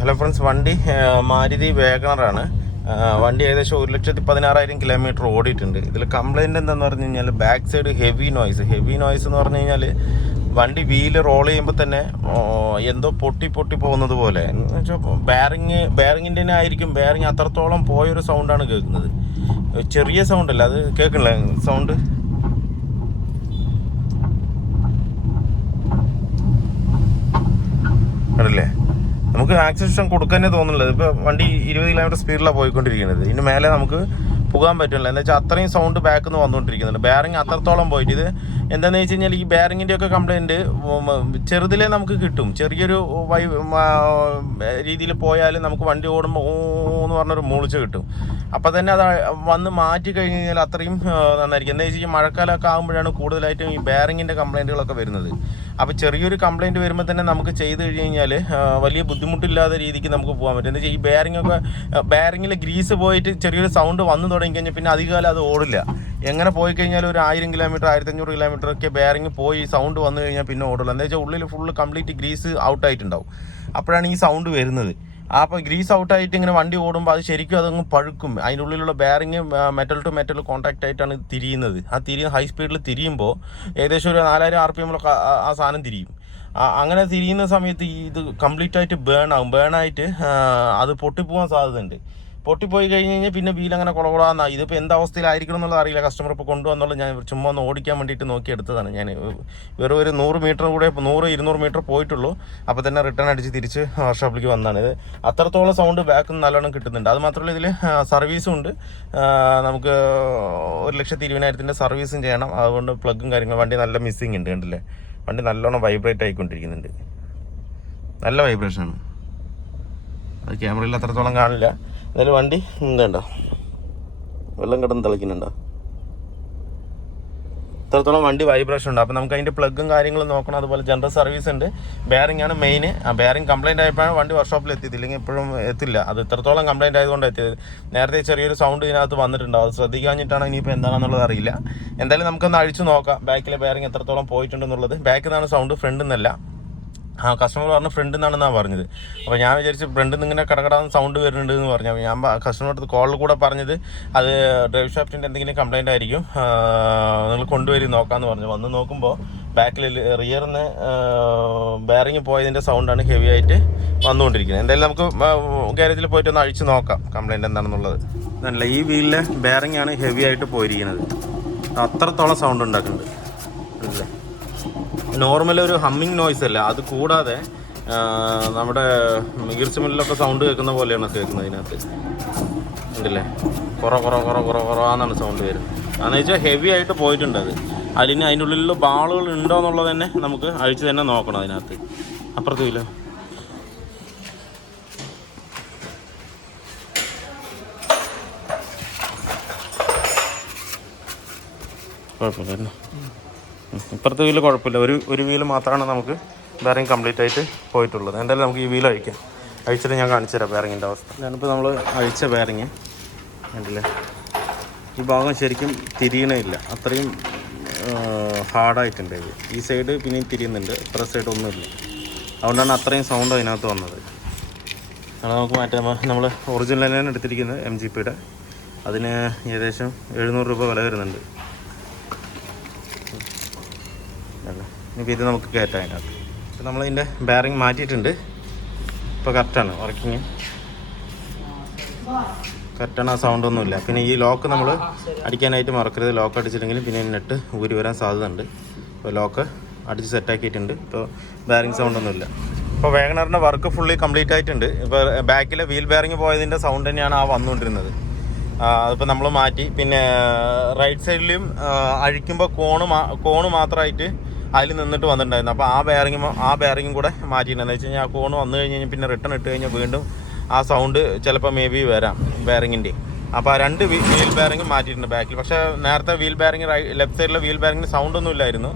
Hello friends, വണ്ടി മാരുതി വേഗണറാണ്. വണ്ടി ഏകദേശം 1,16,000 കിലോമീറ്റർ ഓടിയിട്ടുണ്ട്. ഇതിൽ കംപ്ലൈൻറ്റ് എന്താണെന്ന് പറഞ്ഞു കഴിഞ്ഞാൽ ബാക്ക് സൈഡ് ഹെവി നോയ്സ് എന്ന് പറഞ്ഞു കഴിഞ്ഞാൽ വണ്ടി വീല് റോൾ ചെയ്യുമ്പോൾ തന്നെ എന്തോ പൊട്ടി പോകുന്നത് പോലെ എന്ന് വെച്ചാൽ ബെയറിങ്ങിൻ്റെ തന്നെ ആയിരിക്കും. ബെയറിങ് അത്രത്തോളം പോയൊരു സൗണ്ടാണ് കേൾക്കുന്നത്. ചെറിയ സൗണ്ടല്ല, അത് കേൾക്കണില്ലേ സൗണ്ട്? കണ്ടില്ലേ? നമുക്ക് ആക്സിലേഷൻ കൊടുക്കാനേ തോന്നുന്നില്ല. ഇപ്പോൾ വണ്ടി 20 കിലോമീറ്റർ സ്പീഡിലാണ് പോയിക്കൊണ്ടിരിക്കുന്നത്. ഇതിന് മേലെ നമുക്ക് പോകാൻ പറ്റില്ല. എന്താ വെച്ചാൽ അത്രയും സൗണ്ട് ബാക്കിൽ നിന്ന് വന്നുകൊണ്ടിരിക്കുന്നുണ്ട്. ബെയറിങ് അത്രത്തോളം പോയിട്ട് ഇത് എന്താണെന്ന് വെച്ച് കഴിഞ്ഞാൽ ഈ ബെയറിങ്ങിൻ്റെ ഒക്കെ കംപ്ലൈൻറ്റ് ചെറുതിലേ നമുക്ക് കിട്ടും. ചെറിയൊരു രീതിയിൽ പോയാൽ നമുക്ക് വണ്ടി ഓടുമ്പോൾ എന്ന് പറഞ്ഞൊരു മൂളിച്ച് കിട്ടും. അപ്പോൾ തന്നെ അത് വന്ന് മാറ്റി കഴിഞ്ഞ് കഴിഞ്ഞാൽ അത്രയും നന്നായിരിക്കും. എന്താ വെച്ച് കഴിഞ്ഞാൽ മഴക്കാലമൊക്കെ ആകുമ്പോഴാണ് കൂടുതലായിട്ടും ഈ ബെയറിങ്ങിൻ്റെ കംപ്ലൈൻറ്റുകളൊക്കെ വരുന്നത്. അപ്പോൾ ചെറിയൊരു കംപ്ലൈൻറ്റ് വരുമ്പോൾ തന്നെ നമുക്ക് ചെയ്ത് കഴിഞ്ഞ് കഴിഞ്ഞാൽ വലിയ ബുദ്ധിമുട്ടില്ലാത്ത രീതിക്ക് നമുക്ക് പോകാൻ പറ്റും. എന്താ വെച്ചാൽ ഈ ബെയറിങ്ങിൽ ഗ്രീസ് പോയിട്ട് ചെറിയൊരു സൗണ്ട് വന്നു തുടങ്ങി കഴിഞ്ഞാൽ പിന്നെ അധികകാലം അത് ഓടില്ല. എങ്ങനെ പോയി കഴിഞ്ഞാൽ ഒരു 1000 കിലോമീറ്റർ 1500 കിലോമീറ്റർ ഒക്കെ ബെയറിങ് പോയി സൗണ്ട് വന്നു കഴിഞ്ഞാൽ പിന്നെ ഓടുള്ളൂ. എന്താ വെച്ചാൽ ഉള്ളിൽ ഫുള്ള് കംപ്ലീറ്റ് ഗ്രീസ് ഔട്ടായിട്ടുണ്ടാവും. അപ്പോഴാണ് ഈ സൗണ്ട് വരുന്നത്. അപ്പോൾ ഗ്രീസ് ഔട്ടായിട്ട് ഇങ്ങനെ വണ്ടി ഓടുമ്പോൾ അത് ശരിക്കും അതങ്ങ് പഴുക്കും. അതിൻ്റെ ഉള്ളിലുള്ള bearing metal to metal contact ആയിട്ടാണ് തിരിയുന്നത്. ഹൈ സ്പീഡിൽ തിരിയുമ്പോൾ ഏകദേശം ഒരു 4000 RPM ആ സാധനം തിരിയും. അങ്ങനെ തിരിയുന്ന സമയത്ത് ഇത് കംപ്ലീറ്റ് ആയിട്ട് ബേൺ ആയിട്ട് അത് പൊട്ടിപ്പോകാൻ സാധ്യതയുണ്ട്. പൊട്ടിപ്പോയി കഴിഞ്ഞ് കഴിഞ്ഞാൽ പിന്നെ വീൽ അങ്ങനെ കുളകുളാന്നാ. ഇതിപ്പോൾ എന്ത് അവസ്ഥയിലായിരിക്കണം എന്നുള്ളത് അറിയില്ല. കസ്റ്റമർ ഇപ്പോൾ കൊണ്ടുവന്നുള്ളത് ഞാൻ ചുമ്മാ ഒന്ന് ഓടിക്കാൻ വേണ്ടിയിട്ട് നോക്കിയെടുത്തതാണ്. ഞാൻ വെറും ഒരു 100 മീറ്റർ കൂടെ 100-200 മീറ്റർ പോയിട്ടുള്ളൂ. അപ്പോൾ തന്നെ റിട്ടേൺ അടിച്ച് തിരിച്ച് വർക്ക്ഷോപ്പിലേക്ക് വന്നതാണ്. ഇത് അത്രത്തോളം സൗണ്ട് ബാക്കിൽ നിന്ന് നല്ലോണം കിട്ടുന്നുണ്ട്. അത് മാത്രമല്ല ഇതിൽ സർവീസും ഉണ്ട്. നമുക്ക് 1,20,000 സർവീസും ചെയ്യണം. അതുകൊണ്ട് പ്ലഗും കാര്യങ്ങളും വണ്ടി നല്ല മിസ്സിങ് ഉണ്ട്. കണ്ടില്ലേ? വണ്ടി നല്ലോണം വൈബ്രേറ്റ് ആയിക്കൊണ്ടിരിക്കുന്നുണ്ട്. നല്ല വൈബ്രേഷനാണ്. അത് ക്യാമറയിൽ അത്രത്തോളം കാണില്ല. എന്നാലും വണ്ടി എന്താ വെള്ളം കിടന്ന് തിളയ്ക്കുന്നുണ്ടോ? ഇത്രത്തോളം വണ്ടി വൈബ്രേഷൻ ഉണ്ട്. അപ്പോൾ നമുക്ക് അതിൻ്റെ പ്ലഗും കാര്യങ്ങളും നോക്കണം. അതുപോലെ ജനറൽ സർവീസ് ഉണ്ട്. ബെയറിംഗ് ആണ് മെയിൻ. ആ ബെയറിംഗ് കംപ്ലൈൻറ്റ് ആയപ്പോഴാണ് വണ്ടി വർക്ക്ഷോപ്പിൽ എത്തിയത്. ഇല്ലെങ്കിൽ എപ്പോഴും എത്തില്ല. അത് ഇത്രത്തോളം കംപ്ലൈൻറ്റ് ആയതുകൊണ്ട് എത്തിയത്. നേരത്തെ ചെറിയൊരു സൗണ്ട് ഇതിനകത്ത് വന്നിട്ടുണ്ടാവും. അത് ശ്രദ്ധിക്കാഞ്ഞിട്ടാണ്. ഇനിയിപ്പോൾ എന്താണെന്നുള്ളത് അറിയില്ല. എന്തായാലും നമുക്കൊന്ന് അഴിച്ചു നോക്കാം ബാക്കിലെ ബെയറിംഗ് എത്രത്തോളം പോയിട്ടുണ്ടെന്നുള്ളത്. ബാക്കിൽ നിന്നാണ് സൗണ്ട്, ഫ്രണ്ടിൽ നിന്നല്ല. കസ്റ്റമർ പറഞ്ഞു ഫ്രണ്ടിൽ നിന്നാണെന്നാണ് പറഞ്ഞത്. അപ്പോൾ ഞാൻ വിചാരിച്ചു ഫ്രണ്ടിൽ നിന്ന് ഇങ്ങനെ കടകടാന്ന് സൗണ്ട് വരുന്നുണ്ട് എന്ന് പറഞ്ഞു. അപ്പോൾ ഞാൻ കസ്റ്റമർ അടുത്ത് കോളിൽ കൂടെ പറഞ്ഞത് അത് ഡ്രൈവ് ഷാഫ്റ്റിൻ്റെ എന്തെങ്കിലും കംപ്ലൈൻ്റ് ആയിരിക്കും, നിങ്ങൾ കൊണ്ടുവരും നോക്കാമെന്ന് പറഞ്ഞു. വന്ന് നോക്കുമ്പോൾ ബാക്കിൽ റിയറിന് ബെയറിങ് പോയതിൻ്റെ സൗണ്ടാണ് ഹെവി ആയിട്ട് വന്നുകൊണ്ടിരിക്കുന്നത്. എന്തായാലും നമുക്ക് ഗാരേജിൽ പോയിട്ട് ഒന്ന് അഴിച്ച് നോക്കാം കംപ്ലൈൻറ്റ് എന്താണെന്നുള്ളത്. നല്ല ഈ വീലിലെ ബെയറിംഗ് ആണ് ഹെവി ആയിട്ട് പോയിരിക്കുന്നത്. അത്രത്തോളം സൗണ്ട് ഉണ്ടാക്കുന്നുണ്ട്. അല്ലേ? നോർമൽ ഒരു ഹമ്മിങ് നോയ്സ് അല്ല, അത് കൂടാതെ നമ്മുടെ ഗിർസ് മില്ലൊക്കെ സൗണ്ട് കേൾക്കുന്ന പോലെയാണ് കേൾക്കുന്നത്. ഇതിനകത്ത് ഉണ്ടല്ലേ? കുറവാന്നാണ് സൗണ്ട് വരുന്നത്. അതെന്ന് വെച്ചാൽ ഹെവി ആയിട്ട് പോയിട്ടുണ്ട്. അതിൻ്റെ ഉള്ളിലുള്ള ബാളുകൾ ഉണ്ടോ എന്നുള്ളത് തന്നെ നമുക്ക് അഴിച്ച് തന്നെ നോക്കണം. അതിനകത്ത് അപ്പുറത്തും ഇല്ല. കുഴപ്പമില്ല. ഇപ്പുറത്തെ വീല് കുഴപ്പമില്ല. ഒരു വീല് മാത്രമാണ് നമുക്ക് ബെയറിങ് കംപ്ലീറ്റ് ആയിട്ട് പോയിട്ടുള്ളത്. എന്തായാലും നമുക്ക് ഈ വീല് അഴിച്ചിട്ട് ഞാൻ കാണിച്ചു തരാം ബെയറിങ്ങിൻ്റെ അവസ്ഥ. ഞാനിപ്പോൾ നമ്മൾ അഴിച്ച ബെയറിങ് കണ്ടില്ലേ? ഈ ഭാഗം ശരിക്കും തിരിയണില്ല. അത്രയും ഹാർഡായിട്ടുണ്ട് ഇത്. ഈ സൈഡ് പിന്നെയും തിരിയുന്നുണ്ട്, ഇപ്പുറ സൈഡ് ഒന്നുമില്ല. അതുകൊണ്ടാണ് അത്രയും സൗണ്ട് അതിനകത്ത് വന്നത്. അത് നമുക്ക് മാറ്റാം. നമ്മൾ ഒറിജിനൽ തന്നെയാണ് എടുത്തിരിക്കുന്നത്, MGPയുടെ. അതിന് ഏകദേശം 700 രൂപ വില വരുന്നുണ്ട്. ഇനിയിപ്പോൾ ഇത് നമുക്ക് കയറ്റാം അതിനകത്ത്. ഇപ്പോൾ നമ്മളതിൻ്റെ ബെയറിങ് മാറ്റിയിട്ടുണ്ട്. ഇപ്പോൾ കറക്റ്റാണ് വർക്കിങ്, കറക്റ്റാണ്. ആ സൗണ്ടൊന്നുമില്ല. പിന്നെ ഈ ലോക്ക് നമ്മൾ അടിക്കാനായിട്ട് മറക്കരുത്. ലോക്ക് അടിച്ചിട്ടെങ്കിലും പിന്നെ നെറ്റ് ഊരി വരാൻ സാധ്യതയുണ്ട്. ഇപ്പോൾ ലോക്ക് അടിച്ച് സെറ്റാക്കിയിട്ടുണ്ട്. ഇപ്പോൾ ബെയറിങ് സൗണ്ടൊന്നുമില്ല. ഇപ്പോൾ വാഗണറിൻ്റെ വർക്ക് ഫുള്ളി കംപ്ലീറ്റ് ആയിട്ടുണ്ട്. ഇപ്പോൾ ബാക്കിലെ വീൽ ബെയറിങ് പോയതിൻ്റെ സൗണ്ട് തന്നെയാണ് വന്നുകൊണ്ടിരുന്നത്. അതിപ്പോൾ നമ്മൾ മാറ്റി. പിന്നെ റൈറ്റ് സൈഡിലും അഴിക്കുമ്പോൾ കോണ് മാത്രമായിട്ട് അതിൽ നിന്നിട്ട് വന്നിട്ടുണ്ടായിരുന്നു. അപ്പോൾ ആ ബെയറിങ്ങും കൂടെ മാറ്റിയിട്ടുണ്ട്. എന്ന് വെച്ച് കഴിഞ്ഞാൽ ആ കോണ് വന്നു കഴിഞ്ഞ് കഴിഞ്ഞാൽ പിന്നെ റിട്ടേൺ ഇട്ട് കഴിഞ്ഞാൽ വീണ്ടും ആ സൗണ്ട് ചിലപ്പോൾ മേ ബി വരാം ബെയറിങ്ങിൻ്റെ. അപ്പോൾ ആ 2 വീൽ ബെയറിങ്ങും മാറ്റിയിട്ടുണ്ട് ബാക്കിൽ. പക്ഷേ നേരത്തെ വീൽ ബെയറിങ് ലെഫ്റ്റ് സൈഡിലെ വീൽ ബെയറിങ്ങിന് സൗണ്ടൊന്നും ഇല്ലായിരുന്നു.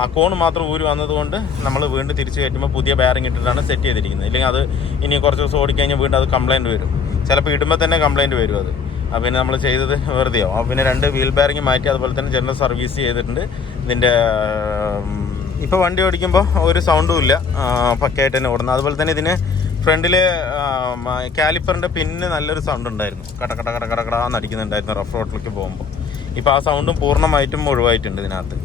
ആ കോണ് മാത്രം ഊരി വന്നതുകൊണ്ട് നമ്മൾ വീണ്ടും തിരിച്ച് കയറ്റുമ്പോൾ പുതിയ ബെയറിങ് ഇട്ടിട്ടാണ് സെറ്റ് ചെയ്തിരിക്കുന്നത്. ഇല്ലെങ്കിൽ അത് ഇനി കുറച്ച് ദിവസം ഓടിക്കഴിഞ്ഞാൽ വീണ്ടും അത് കംപ്ലൈൻറ്റ് വരും. ചിലപ്പോൾ ഇടുമ്പോൾ തന്നെ കംപ്ലൈൻറ്റ് വരും. അത് പിന്നെ നമ്മൾ ചെയ്തത് വെറുതെയാവും. പിന്നെ 2 വീൽ ബെയറിങ് മാറ്റി. അതുപോലെ തന്നെ ജനറൽ സർവീസ് ചെയ്തിട്ടുണ്ട്. ഇതിൻ്റെ ഇപ്പോൾ വണ്ടി ഓടിക്കുമ്പോൾ ഒരു സൗണ്ടും ഇല്ല, പക്കയായിട്ട് തന്നെ ഓടുന്നത്. അതുപോലെ തന്നെ ഇതിന് ഫ്രണ്ടിൽ കാലിപ്പറിൻ്റെ പിന്ന് നല്ലൊരു സൗണ്ട് ഉണ്ടായിരുന്നു, കടകടാന്ന് അടിക്കുന്നുണ്ടായിരുന്നു റഫ് റോഡിലേക്ക് പോകുമ്പോൾ. ഇപ്പോൾ ആ സൗണ്ടും പൂർണ്ണമായിട്ടും ഒഴിവായിട്ടുണ്ട് ഇതിനകത്ത്.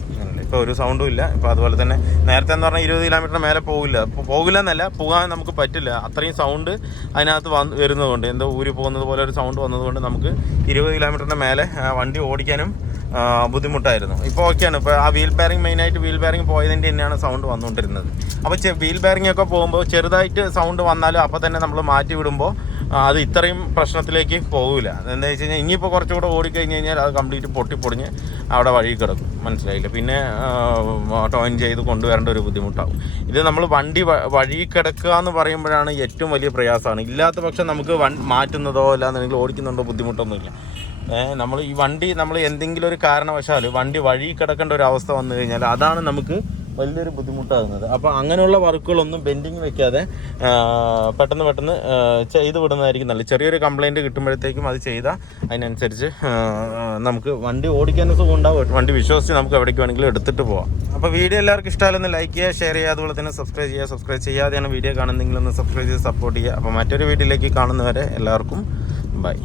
ഇപ്പോൾ ഒരു സൗണ്ടും ഇല്ല. ഇപ്പോൾ അതുപോലെ തന്നെ നേരത്തെ എന്ന് പറഞ്ഞാൽ 20 കിലോമീറ്റർ മേലെ പോകില്ല എന്നല്ല, പോകാൻ നമുക്ക് പറ്റില്ല. അത്രയും സൗണ്ട് അതിനകത്ത് വരുന്നതുകൊണ്ട്, എന്തോ ഊരി പോകുന്നത് പോലെ ഒരു സൗണ്ട് വന്നതുകൊണ്ട് നമുക്ക് 20 കിലോമീറ്ററിൻ്റെ മേലെ വണ്ടി ഓടിക്കാനും ബുദ്ധിമുട്ടായിരുന്നു. ഇപ്പോൾ ഓക്കെയാണ്. ഇപ്പോൾ ആ വീൽ ബെയറിംഗ്, മെയിനായിട്ട് വീൽ ബെയറിംഗ് പോയതിൻ്റെ തന്നെയാണ് സൗണ്ട് വന്നുകൊണ്ടിരുന്നത്. അപ്പോൾ വീൽ ബെയറിംഗ് ഒക്കെ പോകുമ്പോൾ ചെറുതായിട്ട് സൗണ്ട് വന്നാലും അപ്പോൾ തന്നെ നമ്മൾ മാറ്റി വിടുമ്പോൾ അത് ഇത്രയും പ്രശ്നത്തിലേക്ക് പോകില്ല. എന്താ വെച്ച് കഴിഞ്ഞാൽ ഇനിയിപ്പോൾ കുറച്ചുകൂടെ ഓടിക്കഴിഞ്ഞ് കഴിഞ്ഞാൽ അത് കംപ്ലീറ്റ് പൊട്ടിപ്പൊടിഞ്ഞ് അവിടെ വഴി കിടക്കും. മനസ്സിലായില്ല? പിന്നെ ടോയിൻ ചെയ്ത് കൊണ്ടുവരേണ്ട ഒരു ബുദ്ധിമുട്ടാവും. ഇത് നമ്മൾ വണ്ടി വഴി കിടക്കുക എന്ന് പറയുമ്പോഴാണ് ഏറ്റവും വലിയ പ്രയാസമാണ്. ഇല്ലാത്ത പക്ഷം നമുക്ക് മാറ്റുന്നതോ അല്ലാന്നുണ്ടെങ്കിൽ ഓടിക്കുന്നുണ്ടോ ബുദ്ധിമുട്ടൊന്നുമില്ല. നമ്മൾ ഈ വണ്ടി എന്തെങ്കിലും ഒരു കാരണവശാൽ വണ്ടി വഴി കിടക്കേണ്ട ഒരു അവസ്ഥ വന്നു കഴിഞ്ഞാൽ അതാണ് നമുക്ക് വലിയൊരു ബുദ്ധിമുട്ടാകുന്നത്. അപ്പോൾ അങ്ങനെയുള്ള വർക്കുകളൊന്നും പെൻഡിങ് വെക്കാതെ പെട്ടെന്ന് ചെയ്ത് വിടുന്നതായിരിക്കും നല്ലത്. ചെറിയൊരു കംപ്ലയിൻറ്റ് കിട്ടുമ്പോഴത്തേക്കും അത് ചെയ്താൽ അതിനനുസരിച്ച് നമുക്ക് വണ്ടി ഓടിക്കാൻ സുഖം ഉണ്ടാവും. വണ്ടി വിശ്വസിച്ച് നമുക്ക് എവിടേക്ക് വേണമെങ്കിലും എടുത്തിട്ട് പോകാം. അപ്പോൾ വീഡിയോ എല്ലാവർക്കും ഇഷ്ടമായാലൊന്ന് ലൈക്ക് ചെയ്യുക, ഷെയർ ചെയ്യുക, അതുപോലെ തന്നെ സബ്സ്ക്രൈബ് ചെയ്യാതെയാണ് വീഡിയോ കാണുന്നെങ്കിൽ ഒന്ന് സബ്സ്ക്രൈബ് ചെയ്ത് സപ്പോർട്ട് ചെയ്യുക. അപ്പോൾ മറ്റൊരു വീഡിയോയിലേക്ക് കാണുന്നവരെ എല്ലാവർക്കും ബൈ.